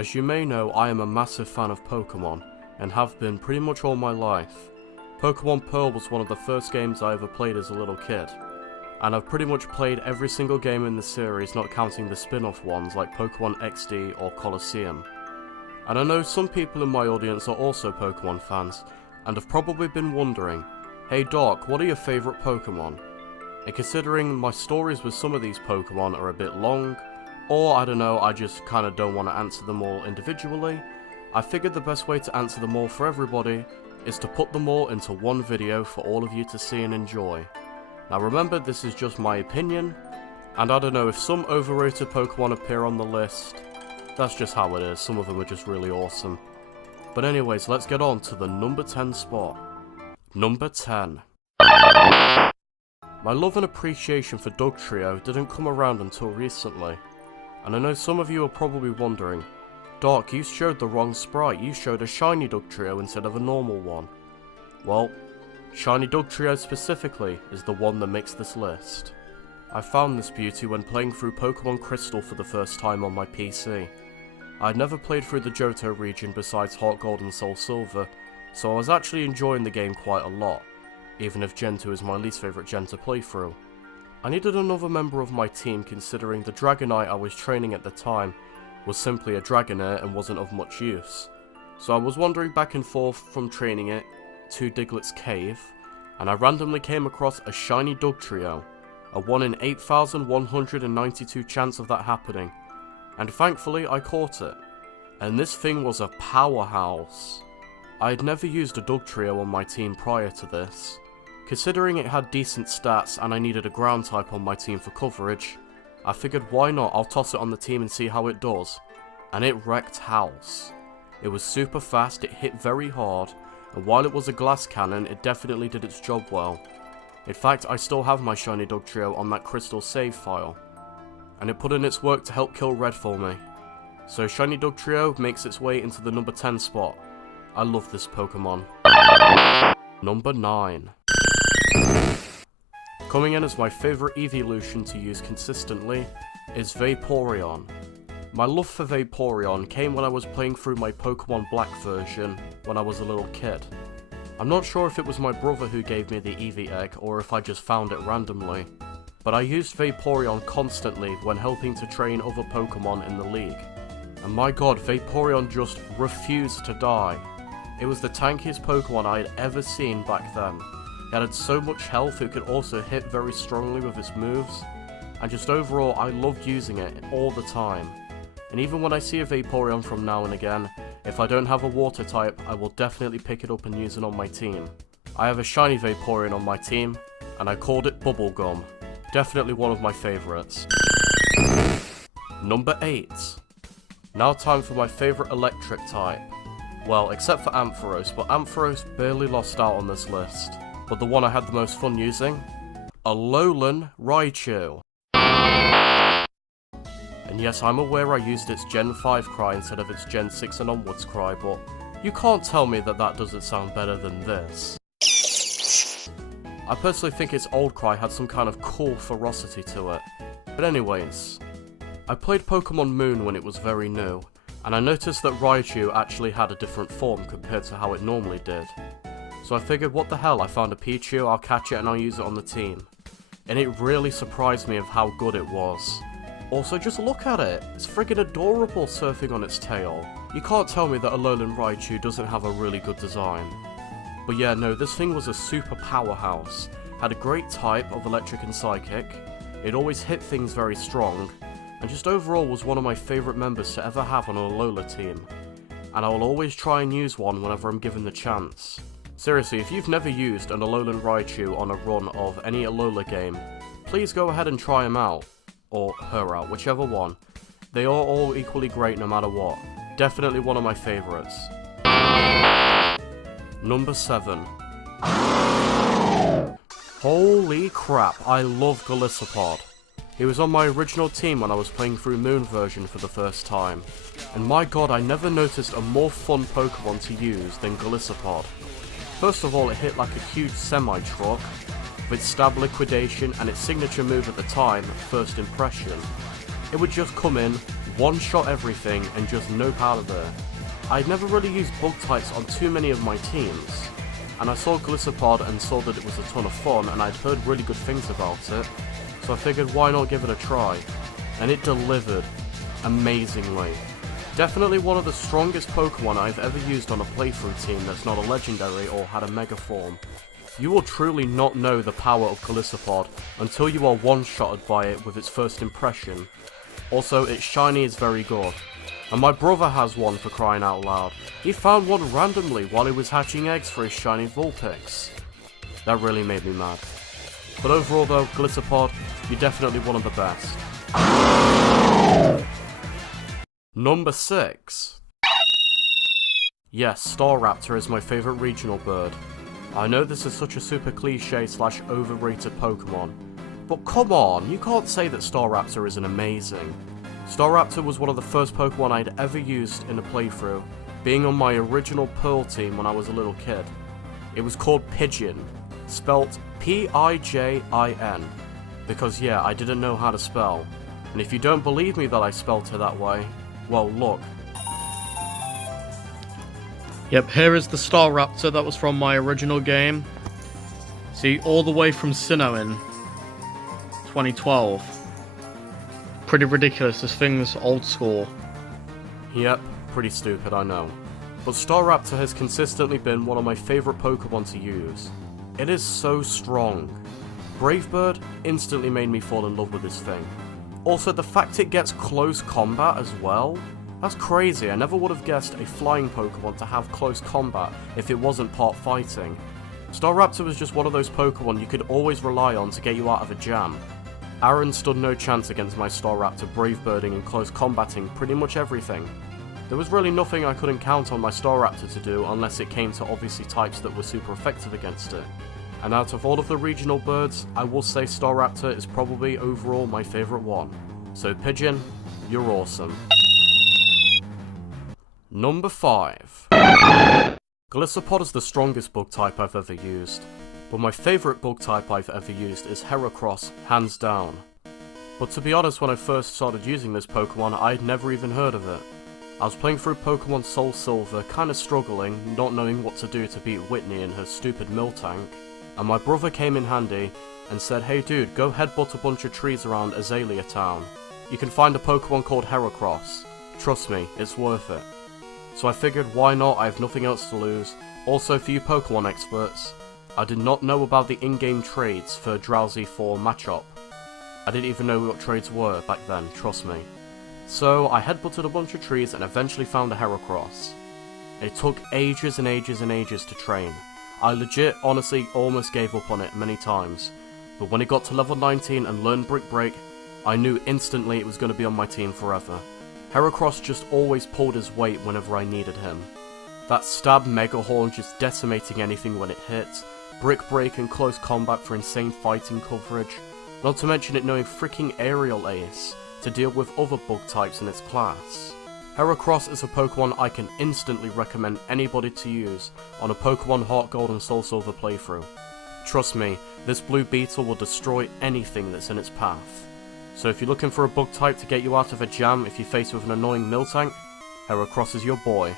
As you may know, I am a massive fan of Pokemon, and have been pretty much all my life. Pokemon Pearl was one of the first games I ever played as a little kid, and I've pretty much played every single game in the series, not counting the spin-off ones like Pokemon XD or Colosseum. And I know some people in my audience are also Pokemon fans, and have probably been wondering, hey Doc, what are your favourite Pokemon? And considering my stories with some of these Pokemon are a bit long, or I don't know, I just kinda don't want to answer them all individually, I figured the best way to answer them all for everybody is to put them all into one video for all of you to see and enjoy. Now remember, this is just my opinion, and I don't know, if some overrated Pokemon appear on the list, that's just how it is, some of them are just really awesome. But anyways, let's get on to the number 10 spot. Number 10. My love and appreciation for Dugtrio didn't come around until recently, and I know some of you are probably wondering, Doc, you showed the wrong sprite, you showed a shiny Dugtrio instead of a normal one. Well, shiny Dugtrio specifically is the one that makes this list. I found this beauty when playing through Pokemon Crystal for the first time on my PC. I'd never played through the Johto region besides Heart Gold and Soul Silver, so I was actually enjoying the game quite a lot, even if Gen 2 is my least favourite gen to play through. I needed another member of my team considering the Dragonite I was training at the time was simply a Dragonair and wasn't of much use. So I was wandering back and forth from training it to Diglett's cave, and I randomly came across a shiny Dugtrio, a 1 in 8,192 chance of that happening, and thankfully I caught it. And this thing was a powerhouse. I had never used a Dugtrio on my team prior to this. Considering it had decent stats and I needed a ground type on my team for coverage, I figured why not, I'll toss it on the team and see how it does. And it wrecked house. It was super fast, it hit very hard, and while it was a glass cannon, it definitely did its job well. In fact, I still have my shiny Dugtrio on that crystal save file, and it put in its work to help kill Red for me. So shiny Dugtrio makes its way into the number 10 spot. I love this Pokemon. Number 9. Coming in as my favourite evolution to use consistently is Vaporeon. My love for Vaporeon came when I was playing through my Pokemon Black version when I was a little kid. I'm not sure if it was my brother who gave me the Eevee egg or if I just found it randomly, but I used Vaporeon constantly when helping to train other Pokemon in the league. And my god, Vaporeon just refused to die. It was the tankiest Pokemon I had ever seen back then. It had so much health, it could also hit very strongly with its moves, and just overall I loved using it all the time. And even when I see a Vaporeon from now and again, if I don't have a water type, I will definitely pick it up and use it on my team. I have a shiny Vaporeon on my team, and I called it Bubblegum. Definitely one of my favourites. Number 8. Now time for my favourite electric type. Well, except for Ampharos, but Ampharos barely lost out on this list. But the one I had the most fun using? Alolan Raichu. And yes, I'm aware I used its Gen 5 cry instead of its Gen 6 and onwards cry, but you can't tell me that that doesn't sound better than this. I personally think its old cry had some kind of cool ferocity to it. But anyways, I played Pokemon Moon when it was very new, and I noticed that Raichu actually had a different form compared to how it normally did. So I figured, what the hell, I found a Pichu, I'll catch it and I'll use it on the team. And it really surprised me of how good it was. Also, just look at it, it's friggin' adorable surfing on its tail. You can't tell me that Alolan Raichu doesn't have a really good design. But yeah, no, this thing was a super powerhouse. Had a great type of electric and psychic, it always hit things very strong, and just overall was one of my favourite members to ever have on a Alola team. And I will always try and use one whenever I'm given the chance. Seriously, if you've never used an Alolan Raichu on a run of any Alola game, please go ahead and try him out. Or her out, whichever one. They are all equally great no matter what. Definitely one of my favourites. Number 7. Holy crap, I love Golisopod. He was on my original team when I was playing through Moon version for the first time. And my god, I never noticed a more fun Pokemon to use than Golisopod. First of all, it hit like a huge semi-truck, with its stab liquidation and its signature move at the time, First Impression. It would just come in, one-shot everything and just no powder there. I'd never really used bug types on too many of my teams, and I saw Golisopod and saw that it was a ton of fun, and I'd heard really good things about it, so I figured why not give it a try, and it delivered amazingly. Definitely one of the strongest Pokemon I've ever used on a playthrough team that's not a legendary or had a Mega Form. You will truly not know the power of Golisopod until you are one-shotted by it with its first impression. Also, its shiny is very good. And my brother has one, for crying out loud. He found one randomly while he was hatching eggs for his shiny Vulpix. That really made me mad. But overall though, Golisopod, you're definitely one of the best. Number 6. Yes, Staraptor is my favourite regional bird. I know this is such a super cliche / overrated Pokemon, but come on, you can't say that Staraptor isn't amazing. Staraptor was one of the first Pokemon I'd ever used in a playthrough, being on my original Pearl team when I was a little kid. It was called Pidgeon, spelt P-I-J-I-N, because yeah, I didn't know how to spell, and if you don't believe me that I spelt it that way, well look. Yep, here is the Staraptor that was from my original game. See, all the way from Sinnoh in 2012. Pretty ridiculous, this thing's old school. Yep, pretty stupid, I know. But Staraptor has consistently been one of my favourite Pokemon to use. It is so strong. Brave Bird instantly made me fall in love with this thing. Also, the fact it gets close combat as well? That's crazy, I never would have guessed a flying Pokemon to have close combat if it wasn't part fighting. Staraptor was just one of those Pokemon you could always rely on to get you out of a jam. Aaron stood no chance against my Staraptor brave birding and close combating pretty much everything. There was really nothing I couldn't count on my Staraptor to do unless it came to obviously types that were super effective against it. And out of all of the regional birds, I will say Staraptor is probably overall my favourite one. So Pidgeon, you're awesome. Number 5. Golisopod is the strongest bug type I've ever used, but my favourite bug type I've ever used is Heracross, hands down. But to be honest, when I first started using this Pokemon, I'd never even heard of it. I was playing through Pokemon Soul Silver, kinda struggling, not knowing what to do to beat Whitney and her stupid Miltank, and my brother came in handy and said, "Hey dude, go headbutt a bunch of trees around Azalea Town. You can find a Pokemon called Heracross. Trust me, it's worth it." So I figured why not, I have nothing else to lose. Also, for you Pokemon experts, I did not know about the in-game trades for Drowsy for Machop. I didn't even know what trades were back then, trust me. So I headbutted a bunch of trees and eventually found a Heracross. It took ages and ages and ages to train. I legit, honestly, almost gave up on it many times. But when it got to level 19 and learned Brick Break, I knew instantly it was going to be on my team forever. Heracross just always pulled his weight whenever I needed him. That stab Mega Horn just decimating anything when it hit, Brick Break and close combat for insane fighting coverage, not to mention it knowing freaking Aerial Ace to deal with other bug types in its class. Heracross is a Pokemon I can instantly recommend anybody to use on a Pokemon Heart Gold and Soul Silver playthrough. Trust me, this blue beetle will destroy anything that's in its path. So if you're looking for a bug type to get you out of a jam if you're faced with an annoying Miltank, Heracross is your boy.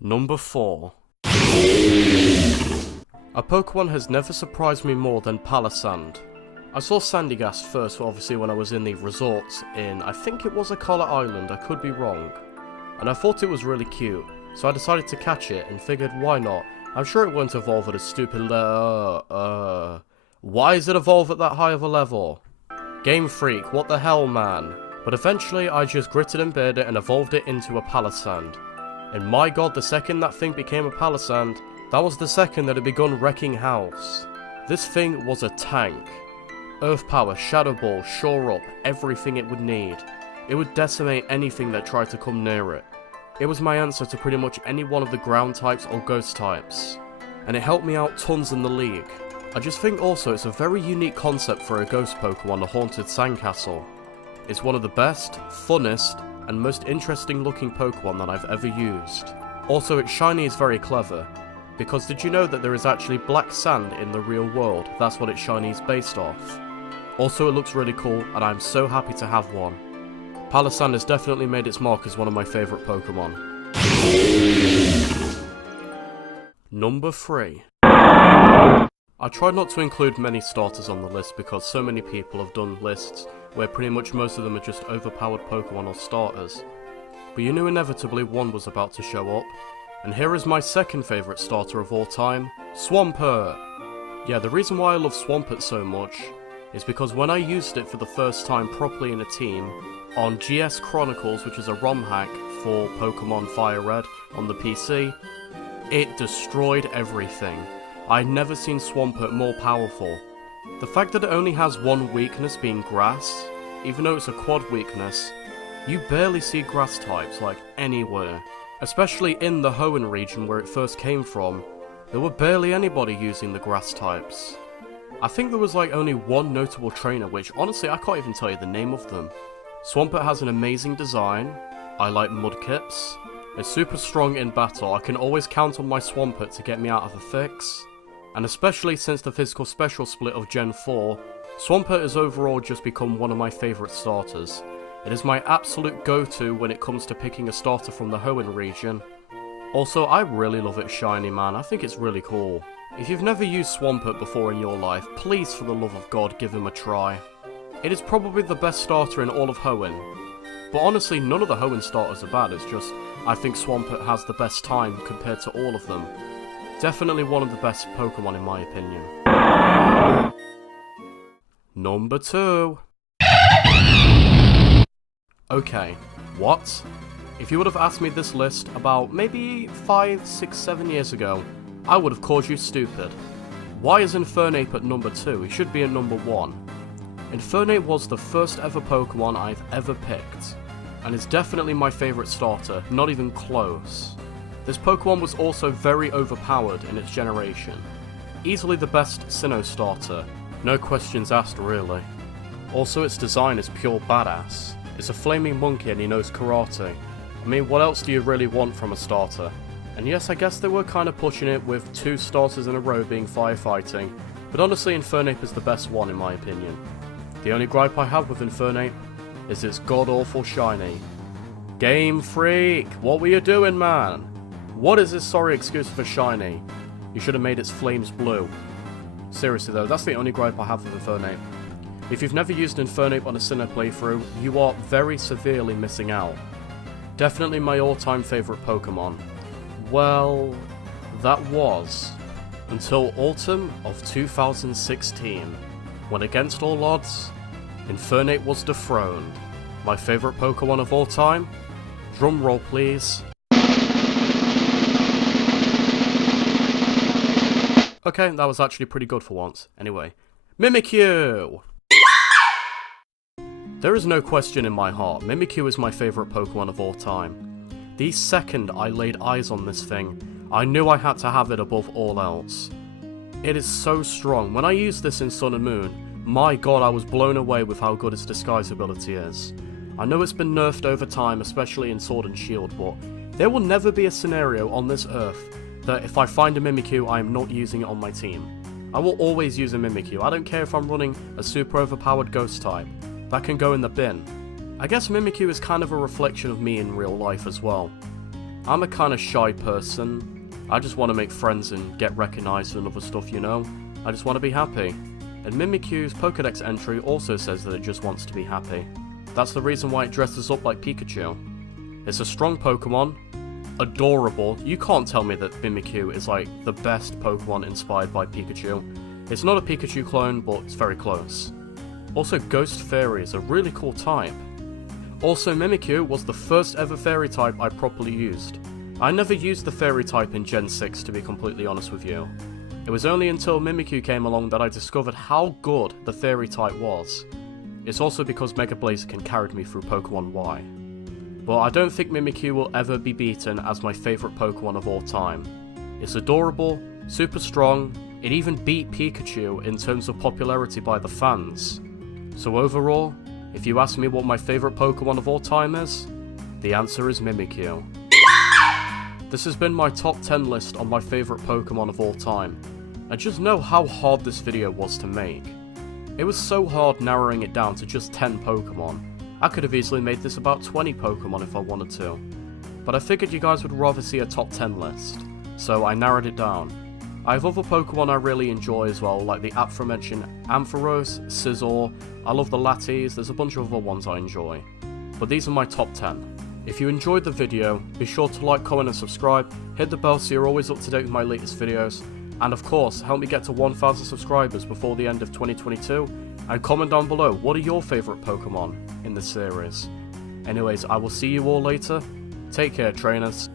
Number 4. A Pokemon has never surprised me more than Palossand. I saw Sandygast first, obviously when I was in the resorts in, I think it was Akala Island, I could be wrong. And I thought it was really cute, so I decided to catch it and figured why not. I'm sure it won't evolve at a stupid why is it evolve at that high of a level? Game Freak, what the hell, man? But eventually I just gritted and bared it and evolved it into a Palossand. And my god, the second that thing became a Palossand, that was the second that it begun wrecking house. This thing was a tank. Earth Power, Shadow Ball, Shore Up, everything it would need. It would decimate anything that tried to come near it. It was my answer to pretty much any one of the ground types or ghost types. And it helped me out tons in the league. I just think also it's a very unique concept for a ghost Pokemon, a haunted sandcastle. It's one of the best, funnest, and most interesting looking Pokemon that I've ever used. Also, its shiny is very clever, because did you know that there is actually black sand in the real world? That's what its shiny is based off. Also, it looks really cool, and I'm so happy to have one. Palossand has definitely made its mark as one of my favourite Pokemon. Number 3. I tried not to include many starters on the list because so many people have done lists where pretty much most of them are just overpowered Pokemon or starters. But you knew inevitably one was about to show up, and here is my second favourite starter of all time, Swampert! Yeah, the reason why I love Swampert so much is because when I used it for the first time properly in a team, on GS Chronicles, which is a ROM hack for Pokemon Fire Red on the PC, it destroyed everything. I'd never seen Swampert more powerful. The fact that it only has one weakness being grass, even though it's a quad weakness, you barely see grass types like anywhere. Especially in the Hoenn region where it first came from, there were barely anybody using the grass types. I think there was like only one notable trainer, which honestly I can't even tell you the name of them. Swampert has an amazing design, I like Mudkips, it's super strong in battle, I can always count on my Swampert to get me out of a fix, and especially since the physical special split of Gen 4, Swampert has overall just become one of my favourite starters. It is my absolute go-to when it comes to picking a starter from the Hoenn region. Also, I really love its shiny, man, I think it's really cool. If you've never used Swampert before in your life, please for the love of God give him a try. It is probably the best starter in all of Hoenn. But honestly, none of the Hoenn starters are bad, it's just, I think Swampert has the best time compared to all of them. Definitely one of the best Pokemon in my opinion. Number 2. Okay, what? If you would have asked me this list about maybe 5, 6, 7 years ago, I would have called you stupid. Why is Infernape at number 2? It should be at number 1. Infernape was the first ever Pokemon I've ever picked, and is definitely my favourite starter, not even close. This Pokemon was also very overpowered in its generation. Easily the best Sinnoh starter, no questions asked really. Also its design is pure badass. It's a flaming monkey and he knows karate. I mean, what else do you really want from a starter? And yes, I guess they were kind of pushing it with 2 starters in a row being firefighting, but honestly Infernape is the best one in my opinion. The only gripe I have with Infernape is its god-awful shiny. Game Freak, what were you doing, man? What is this sorry excuse for shiny? You should have made its flames blue. Seriously though, that's the only gripe I have with Infernape. If you've never used Infernape on a Sinnoh playthrough, you are very severely missing out. Definitely my all-time favourite Pokemon. Well, that was until autumn of 2016, when against all odds, Infernape was dethroned. My favourite Pokemon of all time? Drumroll please. Okay, that was actually pretty good for once. Anyway, Mimikyu! There is no question in my heart, Mimikyu is my favourite Pokemon of all time. The second I laid eyes on this thing, I knew I had to have it above all else. It is so strong. When I used this in Sun and Moon, my god, I was blown away with how good its disguise ability is. I know it's been nerfed over time, especially in Sword and Shield, but there will never be a scenario on this earth that if I find a Mimikyu, I am not using it on my team. I will always use a Mimikyu. I don't care if I'm running a super overpowered ghost type. That can go in the bin. I guess Mimikyu is kind of a reflection of me in real life as well. I'm a kind of shy person. I just want to make friends and get recognized and other stuff, you know? I just want to be happy. And Mimikyu's Pokédex entry also says that it just wants to be happy. That's the reason why it dresses up like Pikachu. It's a strong Pokemon, adorable. You can't tell me that Mimikyu is like the best Pokemon inspired by Pikachu. It's not a Pikachu clone, but it's very close. Also, Ghost Fairy is a really cool type. Also, Mimikyu was the first ever Fairy type I properly used. I never used the Fairy type in Gen 6 to be completely honest with you. It was only until Mimikyu came along that I discovered how good the Fairy type was. It's also because Mega Blaziken carried me through Pokemon Y. But I don't think Mimikyu will ever be beaten as my favourite Pokemon of all time. It's adorable, super strong, it even beat Pikachu in terms of popularity by the fans. So overall, if you ask me what my favourite Pokemon of all time is, the answer is Mimikyu. This has been my top 10 list on my favourite Pokemon of all time. And just know how hard this video was to make. It was so hard narrowing it down to just 10 Pokemon. I could have easily made this about 20 Pokemon if I wanted to. But I figured you guys would rather see a top 10 list, so I narrowed it down. I have other Pokemon I really enjoy as well, like the aforementioned Ampharos, Scizor, I love the Lattes, there's a bunch of other ones I enjoy. But these are my top 10. If you enjoyed the video, be sure to like, comment and subscribe, hit the bell so you're always up to date with my latest videos, and of course, help me get to 1,000 subscribers before the end of 2022, and comment down below, what are your favourite Pokemon in this series? Anyways, I will see you all later, take care trainers.